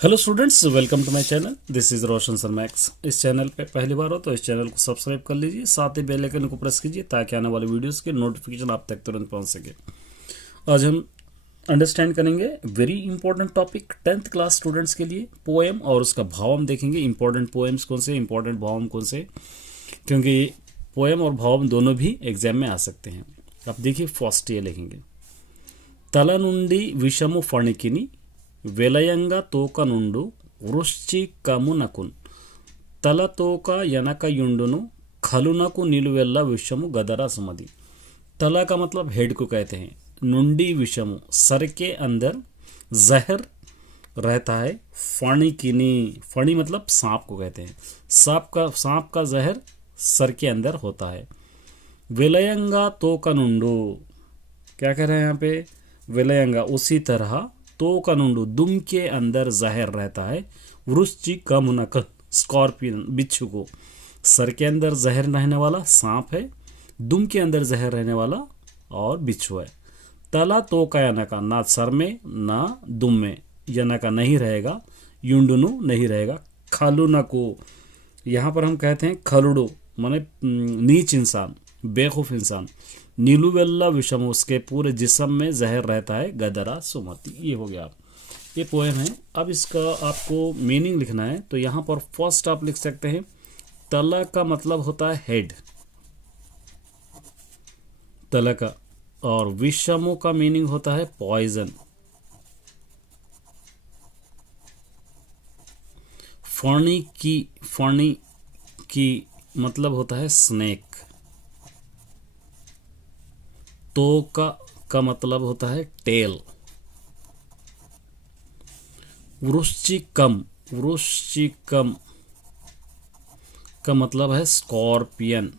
Hello students, welcome to my channel. This is Roshan sir Max. इस channel पे पहली बार हो तो इस चैनल को सब्सक्राइब कर लीजिए, साथ ही बेल आइकन को प्रेस कीजिए ताकि आने वाले वीडियोस के नोटिफिकेशन आप तक तुरंत पहुंच सके। आज हम अंडरस्टैंड करेंगे very important topic 10th class students के लिए, पोएम और उसका भावम देखेंगे। इंपॉर्टेंट पोएम्स कौन से, इंपॉर्टेंट भावम कौन से, क्योंकि पोएम और भावम दोनों भी एग्जाम में आ सकते हैं। अब देखिए, फर्स्ट ये लिखेंगे, తల నుండి విషము ఫణికిని వెలయంగా తోక నుండు వృశ్చికమునకున్ తలతోక యనకయుండును खलुनकु निलुवेल्ला विषमु गदरा सुमति। तला का मतलब हेड को कहते हैं। नुंडी विषमु सर के अंदर जहर रहता है। फणिकिनी, फणी मतलब सांप को कहते हैं। सांप का जहर सर के अंदर होता है। विलयंगा तोका नुंडू, क्या कह रहे हैं यहाँ पे, विलयंगा उसी तरह, तो कनुंडू दुम के अंदर जहर रहता है। वृश्चिकमुनक स्कॉर्पियन बिच्छू को, सर के अंदर जहर रहने वाला सांप है, दुम के अंदर जहर रहने वाला और बिच्छू है। तला तो का यनका, ना सर में ना दुम में, यनका नहीं रहेगा, युंडुनु नहीं रहेगा। खलुनको, यहाँ पर हम कहते हैं खलुडो माने नीच इंसान, बेवकूफ इंसान। नीलुवेल्ला विषम, उसके पूरे जिस्म में जहर रहता है। गदरा सुमति, ये हो गया। ये पोएम है। अब इसका आपको मीनिंग लिखना है, तो यहाँ पर फर्स्ट आप लिख सकते हैं, तला का मतलब होता है हेड, तला का, और विषमो का मीनिंग होता है पॉइजन। फणी की मतलब होता है स्नेक। तो का मतलब होता है टेल। वृश्चिकम का मतलब है स्कॉर्पियन।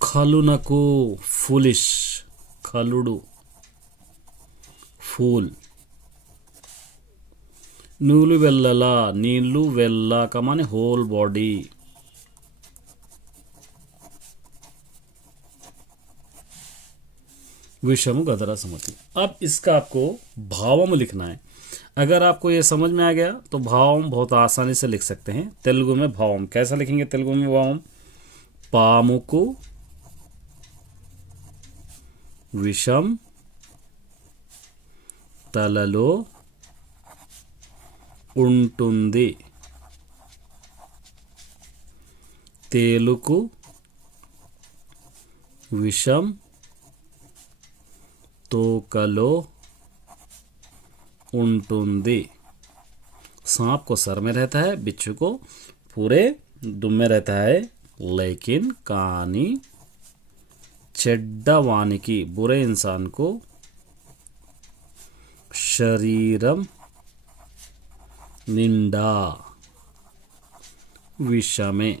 खलुनको फूलिश, खलुडू फूल। नीलुवेल्ला, नीलुवेल्ला का माने होल बॉडी। विषम गदरा सुमति। अब इसका आपको भावम लिखना है। अगर आपको ये समझ में आ गया तो भावम बहुत आसानी से लिख सकते हैं। तेलुगु में भावम कैसा लिखेंगे, तेलुगु में भावम, पामुकु विषम तలలో ఉంటుంది, తేలుకు విషం तोकलो उंटुंदी। सांप को सर में रहता है, बिच्छू को पूरे दुम में रहता है। लेकिन कानी చెడ్డవాని की, बुरे इंसान को, शरीरम निंडा विषमे।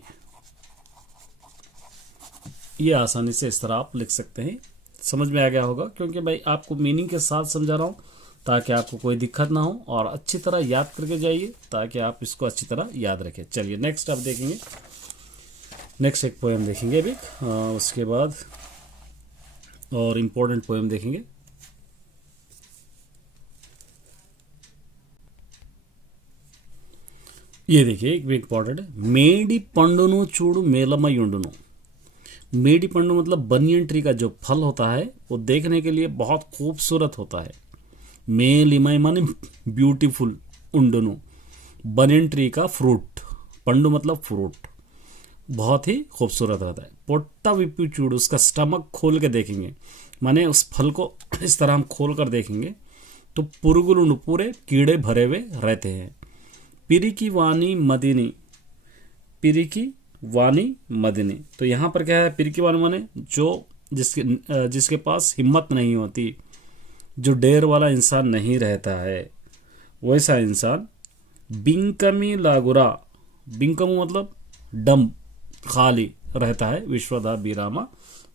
ये आसानी से इस तरह आप लिख सकते हैं। समझ में आ गया होगा, क्योंकि भाई आपको मीनिंग के साथ समझा रहा हूँ ताकि आपको कोई दिक्कत ना हो, और अच्छी तरह याद करके जाइए ताकि आप इसको अच्छी तरह याद रखें। चलिए नेक्स्ट आप देखेंगे, नेक्स्ट एक पोएम देखेंगे अभी, उसके बाद और इम्पोर्टेंट पोएम देखेंगे। ये देखिए, एक भी इम्पोर्टेंट है। मेडी पंडुनु चूड़ू मेलमयुंडुनु। मेडी पंडु मतलब बनियन ट्री का जो फल होता है वो देखने के लिए बहुत खूबसूरत होता है। मेलिमय माने ब्यूटीफुल, उंडुनु बनियन ट्री का फ्रूट, पंडु मतलब फ्रूट, बहुत ही खूबसूरत रहता है। पोट्टा विपी चूड़, उसका स्टमक खोल के देखेंगे, माने उस फल को इस तरह हम खोल कर देखेंगे तो पुरुगुलुंड पूरे कीड़े भरे हुए रहते हैं। पिरिकी वानी मदिनी, पिरिकी वानी मदनी, तो यहाँ पर क्या है, पिरकी वानी माने जो जिसके पास हिम्मत नहीं होती, जो डेर वाला इंसान नहीं रहता है, वैसा इंसान। बिंकमी लागुरा, बिंकमु मतलब डम, खाली रहता है। विश्वदा बीरामा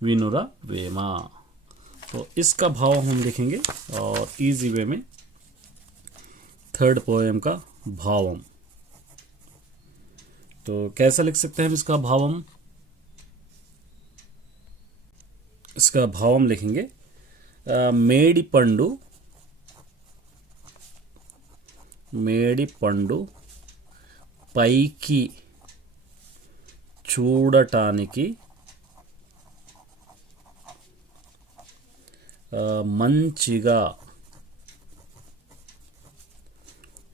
विनुरा वेमा। तो इसका भाव हम लिखेंगे और इजी वे में, थर्ड पोएम का भावम। तो कैसा लिख सकते हैं हम इसका भावम, इसका भावम लिखेंगे। మేడి పండు మేడి పండు పైకి చూడటానికి మంచిగా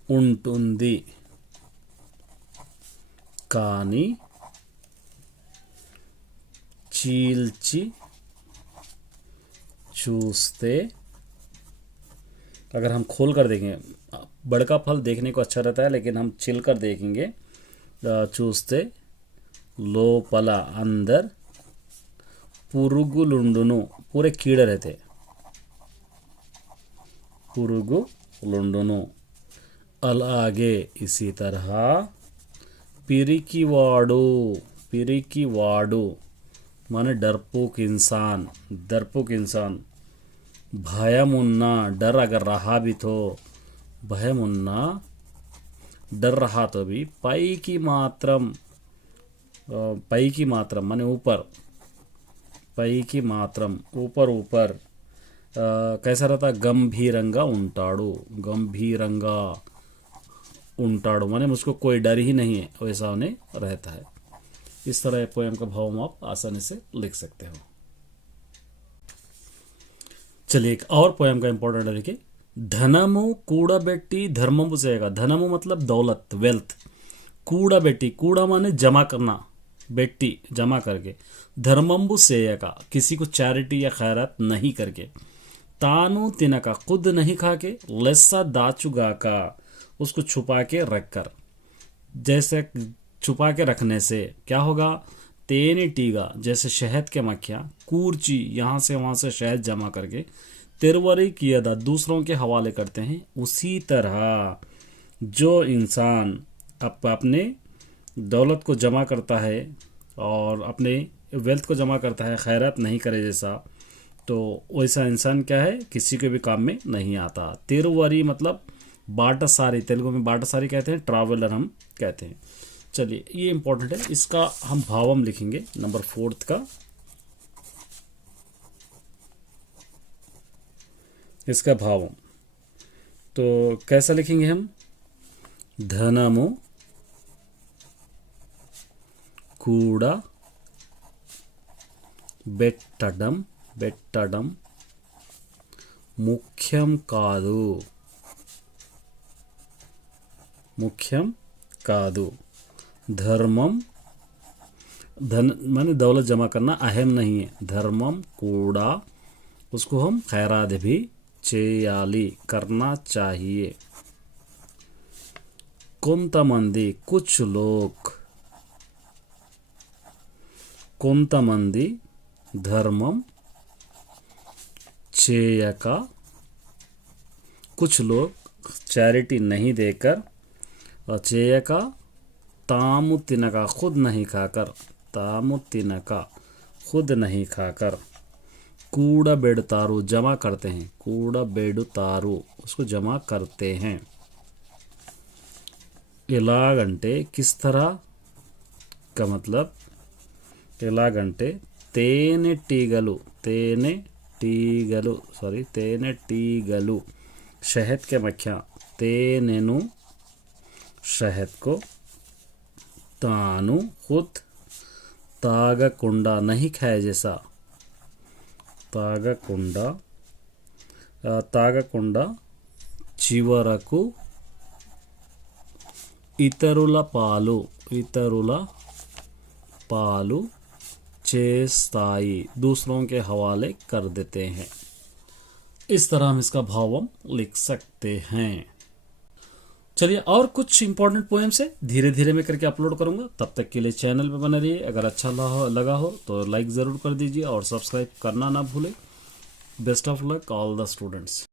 ఉంటుంది కానీ చీల్చి चूसते, अगर हम खोल कर देखें, बड़का फल देखने को अच्छा रहता है लेकिन हम छिल कर देखेंगे, चूसते लोपला अंदर पुरुगुलुंडुनु, पूरे कीड़े रहते, पुरुगुलुंडुनु। అలాగే इसी तरह पिरिकिवाडु, पिरिकिवाडु माने डरपोक इंसान। भयमुन्ना, डर अगर रहा भी तो, भयमुन्ना डर रहा तो भी, पैकी मात्रम माने ऊपर, पैकी मात्रम ऊपर कैसा रहता, गंभीरंगा उंटाड़ू माने मुझको कोई डर ही नहीं है, वैसा उन्हें रहता है। इस तरह पोएम का भाव आप आसानी से लिख सकते हो। चलिए एक और पोएम का इंपॉर्टेंट है, देखिए। धनमु कूड़ाबेट्टी धर्ममु सेगा, धनमु मतलब दौलत, वेल्थ। कूड़ाबेट्टी, कूड़ा माने जमा करना, बेट्टी जमा करके। धर्मम्बु सेयका, किसी को चैरिटी या खैरात नहीं करके। तानु तिनका, खुद नहीं खाके। लेस्सा दाचुगा का, उसको छुपा के रख कर। जैसे छुपा के रखने से क्या होगा, तेने टीगा, जैसे शहद के मक्खियाँ। कूर्ची, यहाँ से वहाँ से शहद जमा करके। तिरवरी की अदा, दूसरों के हवाले करते हैं। उसी तरह जो इंसान अपने दौलत को जमा करता है और अपने वेल्थ को जमा करता है, खैरात नहीं करे जैसा, तो वैसा इंसान क्या है, किसी के भी काम में नहीं आता। तिरवरी मतलब बाटासारी, तेलुगु में बाटासारी कहते हैं, ट्रैवलर हम कहते हैं। चलिए ये इंपॉर्टेंट है, इसका हम भावम लिखेंगे नंबर 4 का। इसका भावम तो कैसा लिखेंगे हम, धनमु कूड़ा बेट्टडम मुख्यम कादु। धर्मम, धन माने दौलत जमा करना अहम नहीं है। धर्मम कूड़ा, उसको हम खैरात भी चेयाली, करना चाहिए। कोंतमंदी, कुछ लोग। कोंतमंदी धर्मम चेयका, कुछ लोग चैरिटी नहीं देकर। और चेयका तामु तिनका, खुद नहीं खाकर। तामु तिनका, खुद नहीं खाकर। कूड़ा बेड़तारू, जमा करते हैं। कूड़ा बेड़तारू, उसको जमा करते हैं। इलागंटे, किस तरह का मतलब, इलागंटे तेने टीगलु, शहद के मक्खियाँ। तेनेनु, शहद को। तानु, खुद। तागकुंडा, नहीं खाए जैसा। తాగకుండా చివరకు ఇతరుల పాలు చేస్తాయి, दूसरों के हवाले कर देते हैं। इस तरह हम इसका भावम लिख सकते हैं। चलिए और कुछ इंपॉर्टेंट पोएम से धीरे धीरे मैं करके अपलोड करूंगा, तब तक के लिए चैनल पे बने रहिए। अगर अच्छा लगा हो तो लाइक ज़रूर कर दीजिए और सब्सक्राइब करना ना भूलें। Best of luck all the students.